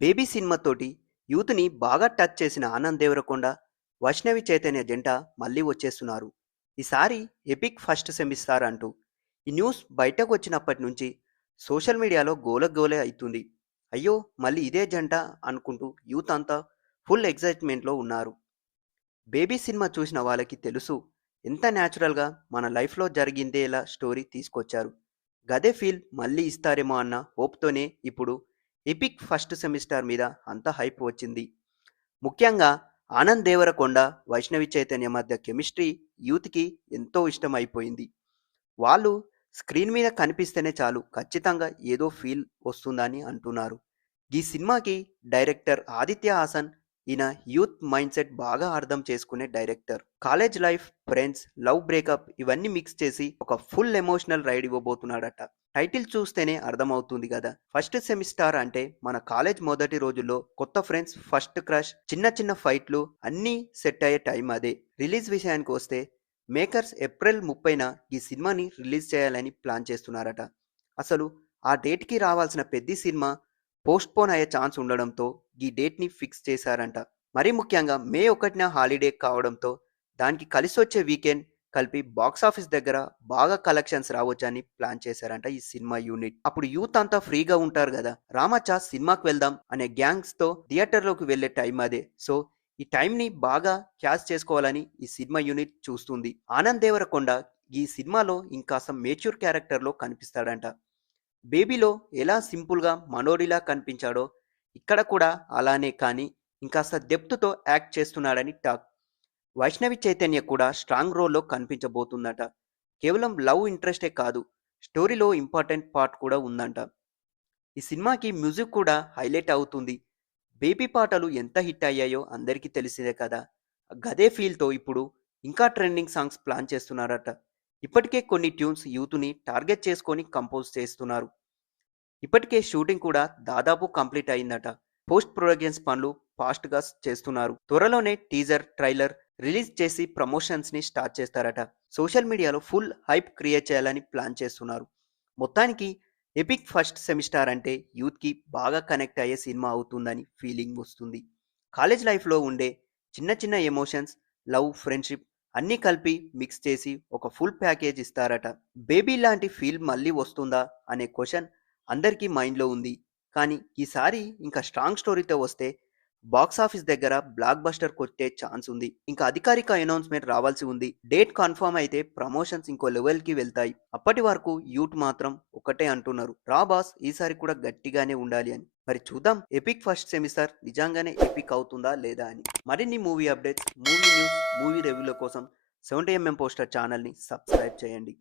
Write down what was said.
Baby సినిమాతోటి యూత్‌ని బాగా touch చేసిన ఆనంద్ దేవరకొండ, వైష్ణవి చైతన్య జంట మళ్ళీ వచ్చేస్తున్నారు. ఈసారి ఎపిక్ ఫస్ట్ సెమిస్టార్ అంటూ. ఈ న్యూస్ బయటకొచ్చినప్పటి నుంచి సోషల్ మీడియాలో గోలే అయితుంది. అయ్యో! మళ్ళీ ఇదే జంట అనుకుంటూ యూత్ అంతా ఫుల్ ఎక్సైట్‌మెంట్‌లో ఉన్నారు. బేబీ సినిమా చూసిన వాళ్ళకి తెలుసు ఎంత న్యాచురల్‌గా మన లైఫ్‌లో జరిగిందేలా స్టోరీ తీసుకొచ్చారు. గదే ఫీల్ మళ్ళీ ఇస్తారేమో అన్న హోప్‌తోనే ఇప్పుడు ఎపిక్ ఫస్ట్ సెమిస్టర్ మీద అంత హైప్ వచ్చింది. ముఖ్యంగా ఆనంద్ దేవరకొండ, వైష్ణవి చైతన్య మధ్య కెమిస్ట్రీ యూత్‌కి ఎంతో ఇష్టమైపోయింది. వాళ్ళు స్క్రీన్ మీద కనిపిస్తేనే చాలు ఖచ్చితంగా ఏదో ఫీల్ వస్తుందని అంటున్నారు. ఈ సినిమాకి డైరెక్టర్ ఆదిత్య హాసన్. ఈయన యూత్ మైండ్ సెట్ బాగా అర్థం చేసుకునే director. College life, friends, love breakup ఇవన్నీ మిక్స్ చేసి ఒక ఫుల్ ఎమోషనల్ రైడ్ ఇవ్వబోతున్నాడట. టైటిల్ చూస్తేనే అర్థమవుతుంది కదా. ఫస్ట్ సెమిస్టార్ అంటే మన కాలేజ్ మొదటి రోజుల్లో కొత్త ఫ్రెండ్స్, ఫస్ట్ క్రష్, చిన్న చిన్న ఫైట్లు అన్నీ సెట్ అయ్యే టైం అదే. రిలీజ్ విషయానికి వస్తే మేకర్స్ ఏప్రిల్ 30న ఈ సినిమాని రిలీజ్ చేయాలని ప్లాన్ చేస్తున్నారట. అసలు ఆ డేట్‌కి రావాల్సిన పెద్ది సినిమా పోస్ట్‌పోన్ అయ్యే ఛాన్స్ ఉండడంతో ఈ డేట్‌ని ఫిక్స్ చేశారంట. మరీ ముఖ్యంగా మే 1న హాలిడే కావడంతో దానికి కలిసొచ్చే వీకెండ్ కలిపి బాక్సాఫీస్ దగ్గర బాగా కలెక్షన్స్ రావచ్చని ప్లాన్ చేశారంట ఈ సినిమా యూనిట్. అప్పుడు యూత్ అంతా ఫ్రీగా ఉంటారు గదా. రామచ్చ సినిమాకి వెళ్దాం అనే గ్యాంగ్స్‌తో థియేటర్‌లోకి వెళ్ళే టైం అదే. సో ఈ టైంని బాగా క్యాచ్ చేసుకోవాలని ఈ సినిమా యూనిట్ చూస్తుంది. ఆనంద్ దేవరకొండ ఈ సినిమాలో ఇంకాస్త మేచ్యూర్ క్యారెక్టర్‌లో కనిపిస్తాడంట. బేబీలో ఎలా సింపుల్‌గా మనోడిలా కనిపించాడో ఇక్కడ కూడా అలానే, కానీ ఇంకాస్త డెప్త్‌తో యాక్ట్ చేస్తున్నాడని టాక్. వైష్ణవి చైతన్య కూడా స్ట్రాంగ్ రోల్‌లో కనిపించబోతుందట. కేవలం లవ్ ఇంట్రెస్టే కాదు, స్టోరీలో ఇంపార్టెంట్ పార్ట్ కూడా ఉందంట. ఈ సినిమాకి మ్యూజిక్ కూడా హైలైట్ అవుతుంది. బేబీ పాటలు ఎంత హిట్ అయ్యాయో అందరికీ తెలిసిందే కదా. గదే ఫీల్‌తో ఇప్పుడు ఇంకా ట్రెండింగ్ సాంగ్స్ ప్లాన్ చేస్తున్నారట. ఇప్పటికే కొన్ని ట్యూన్స్ యూత్‌ని టార్గెట్ చేసుకొని కంపోజ్ చేస్తున్నారు. ఇప్పటికే షూటింగ్ కూడా దాదాపు కంప్లీట్ అయిందట. పోస్ట్ ప్రొడక్షన్స్ పనులు ఫాస్ట్‌గా చేస్తున్నారు. త్వరలోనే టీజర్, ట్రైలర్ రిలీజ్ చేసి ప్రమోషన్స్‌ని స్టార్ట్ చేస్తారట. సోషల్ మీడియాలో ఫుల్ హైప్ క్రియేట్ చేయాలని ప్లాన్ చేస్తున్నారు. మొత్తానికి ఎపిక్ ఫస్ట్ సెమిస్టార్ అంటే యూత్‌కి బాగా కనెక్ట్ అయ్యే సినిమా అవుతుందని ఫీలింగ్ వస్తుంది. కాలేజ్ లైఫ్‌లో ఉండే చిన్న చిన్న ఎమోషన్స్, లవ్, ఫ్రెండ్‌షిప్ అన్నీ కలిపి మిక్స్ చేసి ఒక ఫుల్ ప్యాకేజ్ ఇస్తారట. బేబీ లాంటి ఫీల్ మళ్ళీ వస్తుందా అనే క్వెషన్ అందరికీ మైండ్‌లో ఉంది. కానీ ఈసారి ఇంకా స్ట్రాంగ్ స్టోరీతో వస్తే బాక్సాఫీస్ దగ్గర బ్లాక్ బస్టర్ కొట్టే ఛాన్స్ ఉంది. ఇంకా అధికారిక అనౌన్స్‌మెంట్ రావాల్సి ఉంది. డేట్ కన్ఫర్మ్ అయితే ప్రమోషన్స్ ఇంకో లెవెల్‌కి వెళ్తాయి. అప్పటి వరకు యూత్ మాత్రం ఒకటే అంటున్నారు, రా బాస్ ఈసారి కూడా గట్టిగానే ఉండాలి అని. మరి చూద్దాం ఎపిక్ ఫస్ట్ సెమిస్టర్ నిజంగానే ఎపిక్ అవుతుందా లేదా అని. మరిన్ని movie updates, movie news, movie రివ్యూల కోసం 70mm పోస్టర్ ఛానల్‌ని సబ్స్క్రైబ్ చేయండి.